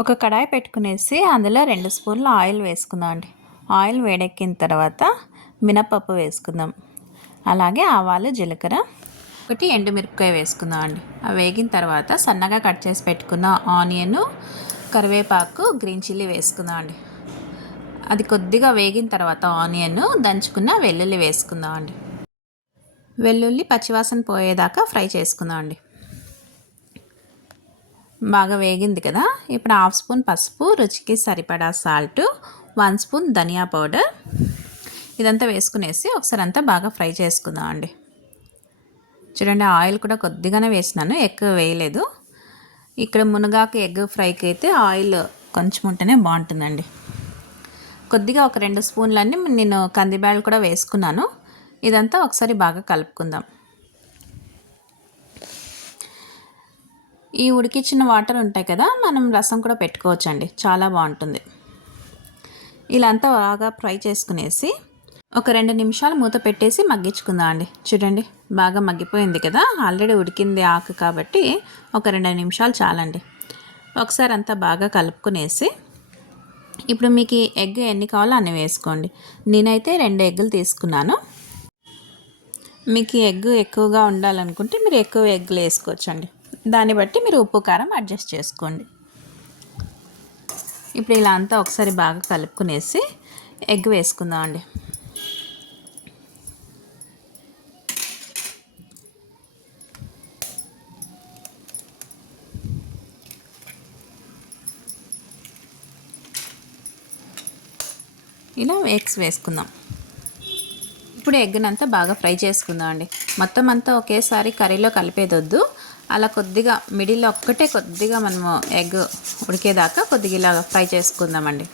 ఒక కడాయి పెట్టుకునేసి అందులో 2 స్పూన్ల ఆయిల్ వేసుకుందాం అండి. ఆయిల్ వేడెక్కిన తర్వాత మినపప్పు వేసుకుందాం. అలాగే ఆవాలు, జీలకర్ర, ఒకటి ఎండుమిరపకాయ వేసుకుందాం అండి. అవి వేగిన తర్వాత సన్నగా కట్ చేసి పెట్టుకున్న ఆనియన్, కరివేపాకు, గ్రీన్ చిల్లీ వేసుకుందాం అండి. అది కొద్దిగా వేగిన తర్వాత ఆనియన్ దంచుకున్న వెల్లుల్లి వేసుకుందాం అండి. వెల్లుల్లి పచ్చివాసన పోయేదాకా ఫ్రై చేసుకుందాం అండి. బాగా వేగింది కదా. ఇప్పుడు 1/2 స్పూన్ పసుపు, రుచికి సరిపడా సాల్ట్, 1 స్పూన్ ధనియా పౌడర్, ఇదంతా వేసుకునేసి ఒకసారి అంతా బాగా ఫ్రై చేసుకుందాం అండి. చూడండి, ఆయిల్ కూడా కొద్దిగానే వేసినాను, ఎక్కువ వేయలేదు. ఇక్కడ మునగాకు ఎగ్ ఫ్రైకి అయితే ఆయిల్ కొంచెం ఉంటేనే బాగుంటుందండి. కొద్దిగా ఒక 2 స్పూన్లన్నీ నేను కందిబ్యాళ్ళు కూడా వేసుకున్నాను. ఇదంతా ఒకసారి బాగా కలుపుకుందాం. ఈ ఉడికించిన వాటర్ ఉంటాయి కదా, మనం రసం కూడా పెట్టుకోవచ్చండి, చాలా బాగుంటుంది. ఇలా అంతా బాగా ఫ్రై చేసుకునేసి ఒక 2 నిమిషాలు మూత పెట్టేసి మగ్గించుకుందాం అండి. చూడండి, బాగా మగ్గిపోయింది కదా, ఆల్రెడీ ఉడికింది ఆకు కాబట్టి ఒక 2 నిమిషాలు చాలండి. ఒకసారి అంతా బాగా కలుపుకునేసి ఇప్పుడు మీకు ఎగ్ ఎన్ని కావాలో అన్ని వేసుకోండి. నేనైతే 2 ఎగ్గులు తీసుకున్నాను. మీకు ఎగ్ ఎక్కువగా ఉండాలనుకుంటే మీరు ఎక్కువ ఎగ్గులు వేసుకోవచ్చండి. దాన్ని బట్టి మీరు ఉప్పు కారం అడ్జస్ట్ చేసుకోండి. ఇప్పుడు ఇలా అంతా ఒకసారి బాగా కలుపుకునేసి ఎగ్ వేసుకుందాం అండి. ఇలా ఎగ్స్ వేసుకుందాం. ఇప్పుడు ఎగ్నంతా బాగా ఫ్రై చేసుకుందాం అండి. మొత్తం అంతా ఒకేసారి కర్రీలో కలిపేదొద్దు. అలా కొద్దిగా మిడిల్లో ఒక్కటే కొద్దిగా మనము ఎగ్ ఉడికేదాకా కొద్దిగా ఇలా ఫ్రై చేసుకుందామండి.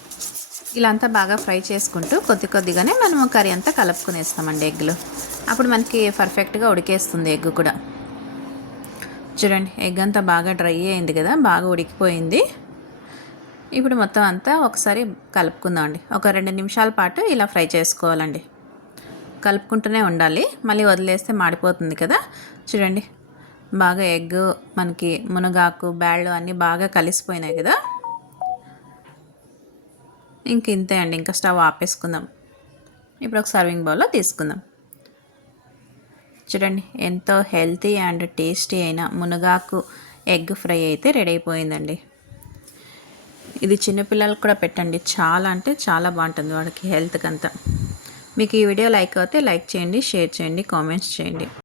ఇలా అంతా బాగా ఫ్రై చేసుకుంటూ కొద్దిగానే మనము కర్రీ అంతా కలుపుకునేస్తామండి ఎగ్లో. అప్పుడు మనకి పర్ఫెక్ట్గా ఉడికేస్తుంది ఎగ్ కూడా. చూడండి, ఎగ్ అంతా బాగా డ్రై అయింది కదా, బాగా ఉడికిపోయింది. ఇప్పుడు మొత్తం అంతా ఒకసారి కలుపుకుందాం అండి. ఒక 2 నిమిషాల పాటు ఇలా ఫ్రై చేసుకోవాలండి. కలుపుకుంటూనే ఉండాలి, మళ్ళీ వదిలేస్తే మాడిపోతుంది కదా. చూడండి, బాగా ఎగ్ మనకి మునగాకు, బ్యాళ్ళు అన్నీ బాగా కలిసిపోయినాయి కదా. ఇంక ఇంతే అండి, ఇంకా స్టవ్ ఆపేసుకుందాం. ఇప్పుడు ఒక సర్వింగ్ బౌల్లో తీసుకుందాం. చూడండి, ఎంతో హెల్తీ అండ్ టేస్టీ అయిన మునగాకు ఎగ్ ఫ్రై అయితే రెడీ అయిపోయిందండి. ఇది చిన్నపిల్లలకు కూడా పెట్టండి, చాలా అంటే చాలా బాగుంటుంది వాడికి హెల్త్కి అంతా. మీకు ఈ వీడియో లైక్ అయితే లైక్ చేయండి, షేర్ చేయండి, కామెంట్స్ చేయండి.